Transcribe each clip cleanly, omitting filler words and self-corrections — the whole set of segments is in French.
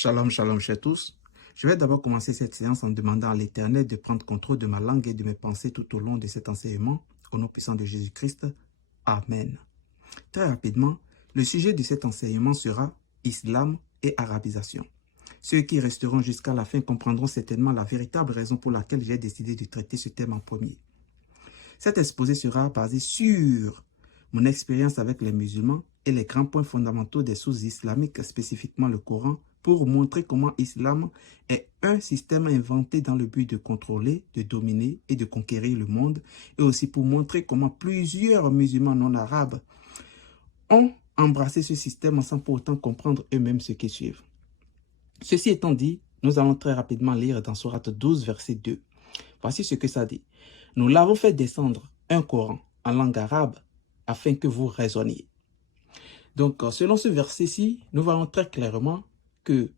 Shalom, shalom chez tous. Je vais d'abord commencer cette séance en demandant à l'Éternel de prendre contrôle de ma langue et de mes pensées tout au long de cet enseignement. Au nom puissant de Jésus-Christ. Amen. Très rapidement, le sujet de cet enseignement sera Islam et arabisation. Ceux qui resteront jusqu'à la fin comprendront certainement la véritable raison pour laquelle j'ai décidé de traiter ce thème en premier. Cet exposé sera basé sur mon expérience avec les musulmans et les grands points fondamentaux des sources islamiques, spécifiquement le Coran, pour montrer comment l'islam est un système inventé dans le but de contrôler, de dominer et de conquérir le monde, et aussi pour montrer comment plusieurs musulmans non arabes ont embrassé ce système sans pour autant comprendre eux-mêmes ce qui suit. Ceci étant dit, nous allons très rapidement lire dans Sourate 12, verset 2. Voici ce que ça dit. Nous l'avons fait descendre un Coran en langue arabe afin que vous raisonniez. Donc, selon ce verset-ci, nous voyons très clairement que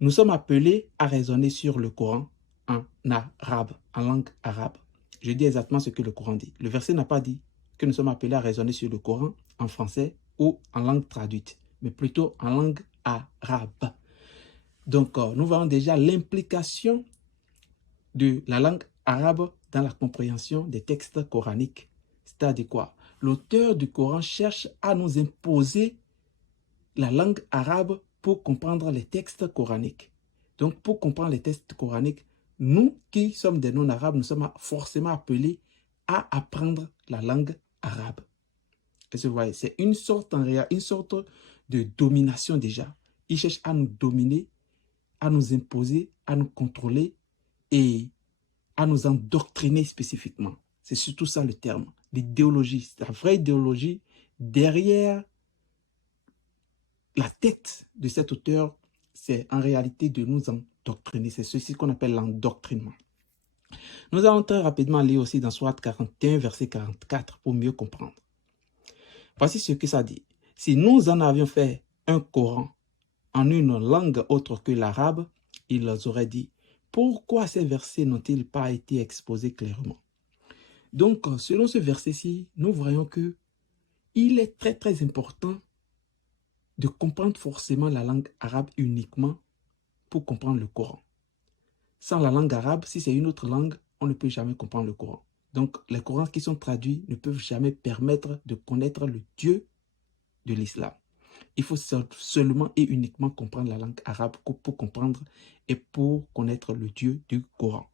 nous sommes appelés à raisonner sur le Coran en arabe, en langue arabe. Je dis exactement ce que le Coran dit. Le verset n'a pas dit que nous sommes appelés à raisonner sur le Coran en français ou en langue traduite, mais plutôt en langue arabe. Donc, nous voyons déjà l'implication de la langue arabe dans la compréhension des textes coraniques. C'est-à-dire quoi? L'auteur du Coran cherche à nous imposer la langue arabe pour comprendre les textes coraniques. Donc, pour comprendre les textes coraniques, nous qui sommes des non-arabes, nous sommes forcément appelés à apprendre la langue arabe. Est-ce que vous voyez? C'est une sorte de domination déjà. Il cherche à nous dominer, à nous imposer, à nous contrôler et à nous endoctriner spécifiquement. C'est surtout ça le terme. L'idéologie, c'est la vraie idéologie derrière la tête de cet auteur, c'est en réalité de nous endoctriner. C'est ceci qu'on appelle l'endoctrinement. Nous allons très rapidement lire aussi dans Sourate 41, verset 44 pour mieux comprendre. Voici ce que ça dit. Si nous en avions fait un Coran en une langue autre que l'arabe, ils auraient dit, pourquoi ces versets n'ont-ils pas été exposés clairement? Donc, selon ce verset-ci, nous voyons que il est très très important de comprendre forcément la langue arabe uniquement pour comprendre le Coran. Sans la langue arabe, si c'est une autre langue, on ne peut jamais comprendre le Coran. Donc, les Corans qui sont traduits ne peuvent jamais permettre de connaître le Dieu de l'islam. Il faut seulement et uniquement comprendre la langue arabe pour comprendre et pour connaître le Dieu du Coran.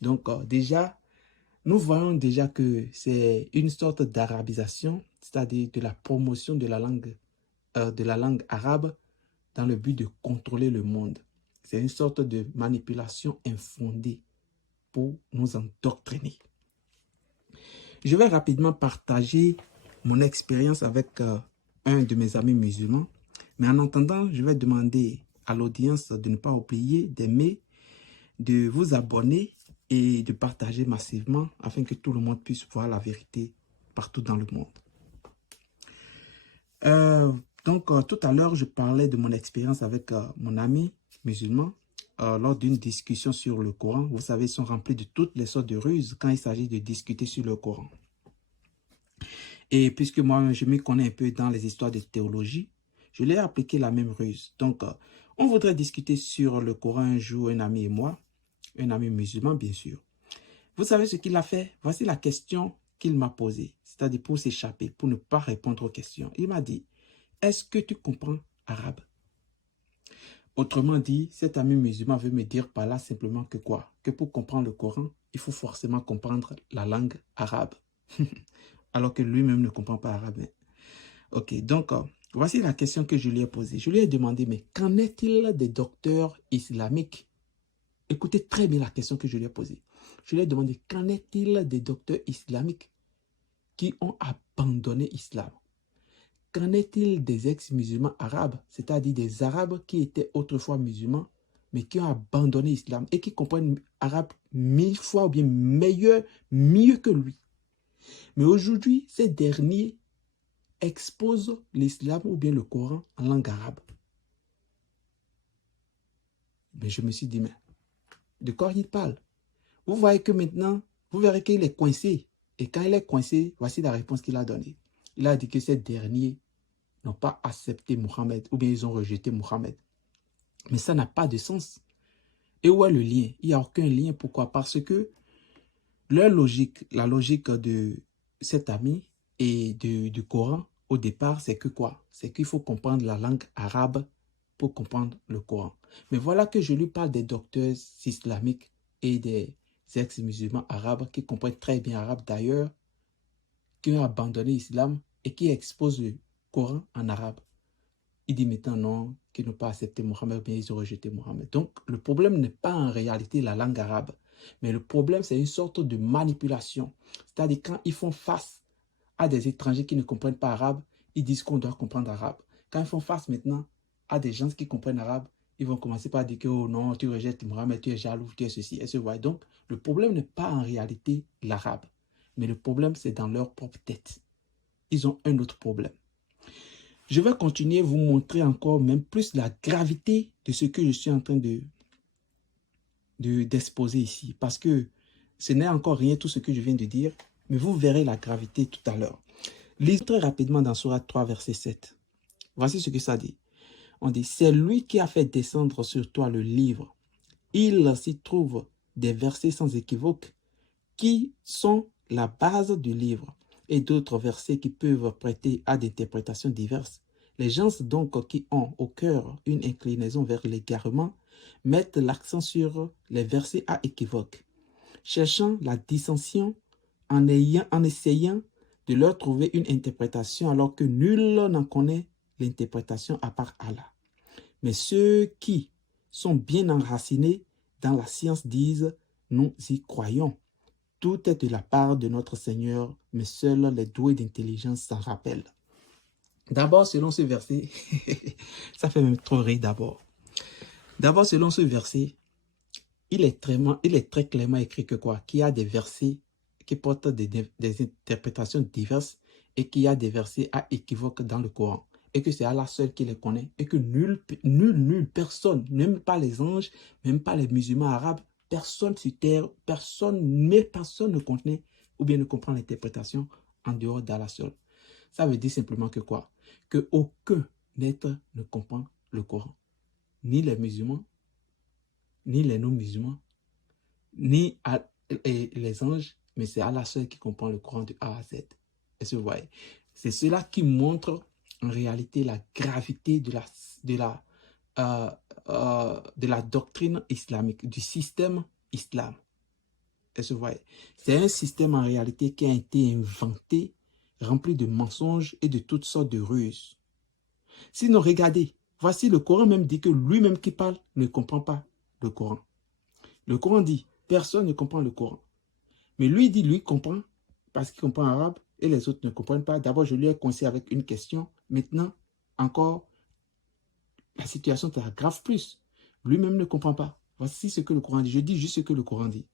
Donc, déjà, nous voyons déjà que c'est une sorte d'arabisation, c'est-à-dire de la promotion de la langue arabe dans le but de contrôler le monde. C'est une sorte de manipulation infondée pour nous endoctriner. Je vais rapidement partager mon expérience avec un de mes amis musulmans, mais en attendant, je vais demander à l'audience de ne pas oublier d'aimer, de vous abonner et de partager massivement afin que tout le monde puisse voir la vérité partout dans le monde. Tout à l'heure, je parlais de mon expérience avec mon ami musulman lors d'une discussion sur le Coran. Vous savez, ils sont remplis de toutes les sortes de ruses quand il s'agit de discuter sur le Coran. Et puisque moi, je me connais un peu dans les histoires de théologie, je l'ai appliqué la même ruse. Donc, on voudrait discuter sur le Coran un jour, un ami et moi, un ami musulman, bien sûr. Vous savez ce qu'il a fait? Voici la question qu'il m'a posée, c'est-à-dire pour s'échapper, pour ne pas répondre aux questions. Il m'a dit, est-ce que tu comprends arabe? Autrement dit, cet ami musulman veut me dire par là simplement que quoi? Que pour comprendre le Coran, il faut forcément comprendre la langue arabe. Alors que lui-même ne comprend pas arabe. Ok, donc voici la question que je lui ai posée. Je lui ai demandé, mais qu'en est-il des docteurs islamiques? Écoutez très bien la question que je lui ai posée. Je lui ai demandé, qu'en est-il des docteurs islamiques qui ont abandonné l'islam? Qu'en est-il des ex-musulmans arabes, c'est-à-dire des arabes qui étaient autrefois musulmans, mais qui ont abandonné l'islam et qui comprennent l'arabe 1000 fois ou bien mieux que lui? Mais aujourd'hui, ces derniers exposent l'islam ou bien le Coran en langue arabe. Mais je me suis dit, mais de quoi il parle? Vous voyez que maintenant, vous verrez qu'il est coincé. Et quand il est coincé, voici la réponse qu'il a donnée. Il a dit que ces derniers n'ont pas accepté Mohammed ou bien ils ont rejeté Mohammed. Mais ça n'a pas de sens. Et où est le lien? Il n'y a aucun lien. Pourquoi? Parce que leur logique, la logique de cet ami et du Coran, au départ, c'est que quoi? C'est qu'il faut comprendre la langue arabe pour comprendre le Coran. Mais voilà que je lui parle des docteurs islamiques et des ex-musulmans arabes qui comprennent très bien l'arabe d'ailleurs, qui ont abandonné l'islam et qui exposent le Coran en arabe. Il dit maintenant non, qu'ils n'ont pas accepté Mohammed, bien ils ont rejeté Mohammed. Donc le problème n'est pas en réalité la langue arabe, mais le problème c'est une sorte de manipulation. C'est-à-dire quand ils font face à des étrangers qui ne comprennent pas arabe, ils disent qu'on doit comprendre arabe. Quand ils font face maintenant à des gens qui comprennent arabe, ils vont commencer par dire que oh non, tu rejettes Mohammed, tu es jaloux, tu es ceci, et ce voilà. Donc le problème n'est pas en réalité l'arabe, mais le problème c'est dans leur propre tête. Ils ont un autre problème. Je vais continuer à vous montrer encore même plus la gravité de ce que je suis en train d'exposer ici. Parce que ce n'est encore rien tout ce que je viens de dire, mais vous verrez la gravité tout à l'heure. Lisons très rapidement dans Sourate 3, verset 7. Voici ce que ça dit. On dit, c'est lui qui a fait descendre sur toi le livre. Il s'y trouve des versets sans équivoque qui sont la base du livre et d'autres versets qui peuvent prêter à des interprétations diverses. Les gens donc qui ont au cœur une inclinaison vers l'égarement mettent l'accent sur les versets à équivoque, cherchant la dissension en essayant de leur trouver une interprétation alors que nul n'en connaît l'interprétation à part Allah. Mais ceux qui sont bien enracinés dans la science disent « Nous y croyons ». Tout est de la part de notre Seigneur, mais seuls les doués d'intelligence s'en rappellent. D'abord, selon ce verset, ça fait même trop rire d'abord. D'abord, selon ce verset, il est très clairement écrit que quoi? Qu'il y a des versets qui portent des interprétations diverses et qu'il y a des versets à équivoque dans le Coran. Et que c'est Allah seul qui les connaît et que nulle personne, même pas les anges, même pas les musulmans arabes, personne sur terre, personne ne connaît ou bien ne comprend l'interprétation en dehors d'Allah seul. Ça veut dire simplement que quoi? Que aucun être ne comprend le Coran. Ni les musulmans, ni les non-musulmans, ni les anges, mais c'est Allah seul qui comprend le Coran de A à Z. Est-ce que vous voyez? C'est cela qui montre en réalité la gravité de la doctrine islamique, du système islam. Est-ce que vous voyez? C'est un système en réalité qui a été inventé, rempli de mensonges et de toutes sortes de ruses. Sinon, regardez, voici le Coran même dit que lui-même qui parle ne comprend pas le Coran. Le Coran dit, personne ne comprend le Coran. Mais lui dit, lui comprend, parce qu'il comprend l'arabe, et les autres ne comprennent pas. D'abord, je lui ai conseillé avec une question. Maintenant, encore, la situation s'aggrave plus. Lui-même ne comprend pas. Voici ce que le Coran dit. Je dis juste ce que le Coran dit.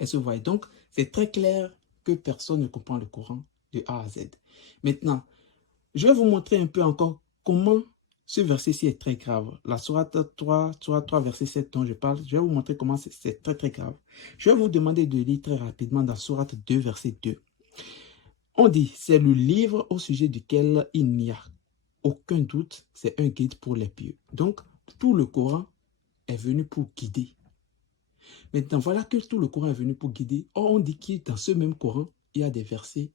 Est-ce que vous voyez? Donc, c'est très clair que personne ne comprend le Coran de A à Z. Maintenant, je vais vous montrer un peu encore comment ce verset-ci est très grave. La sourate 3, verset 7 dont je parle, je vais vous montrer comment c'est très très grave. Je vais vous demander de lire très rapidement dans sourate 2, verset 2. On dit, c'est le livre au sujet duquel il n'y a aucun doute, c'est un guide pour les pieux. Donc, tout le Coran est venu pour guider. Maintenant, voilà que tout le Coran est venu pour guider. Or, on dit que dans ce même Coran, il y a des versets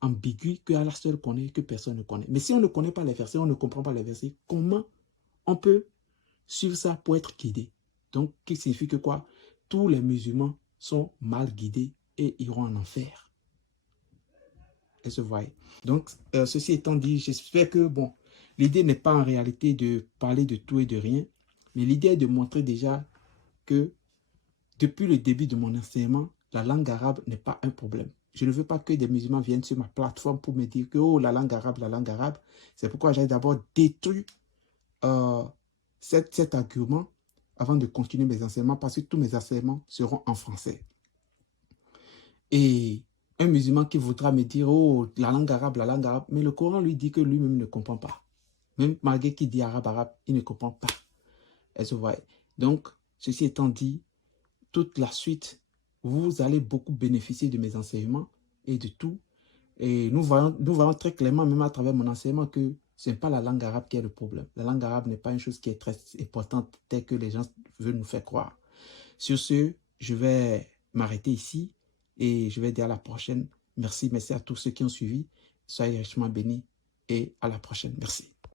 ambigu que Allah seul connaît, que personne ne connaît. Mais si on ne connaît pas les versets, on ne comprend pas les versets, comment on peut suivre ça pour être guidé? Donc, qui signifie que quoi? Tous les musulmans sont mal guidés et iront en enfer. Et se voient. Donc, ceci étant dit, j'espère que, bon, l'idée n'est pas en réalité de parler de tout et de rien, mais l'idée est de montrer déjà que depuis le début de mon enseignement, la langue arabe n'est pas un problème. Je ne veux pas que des musulmans viennent sur ma plateforme pour me dire que oh, la langue arabe, la langue arabe. C'est pourquoi j'ai d'abord détruit cet argument avant de continuer mes enseignements parce que tous mes enseignements seront en français. Et un musulman qui voudra me dire oh, la langue arabe, mais le Coran lui dit que lui-même ne comprend pas. Même malgré qu'il dit arabe, il ne comprend pas. Est-ce que vous voyez? Donc, ceci étant dit, toute la suite, vous allez beaucoup bénéficier de mes enseignements et de tout. Et nous voyons très clairement, même à travers mon enseignement, que Ce n'est pas la langue arabe qui est le problème. La langue arabe n'est pas une chose qui est très importante telle que les gens veulent nous faire croire. Sur ce, je vais m'arrêter ici et je vais dire à la prochaine. Merci à tous ceux qui ont suivi. Soyez richement bénis et à la prochaine. Merci.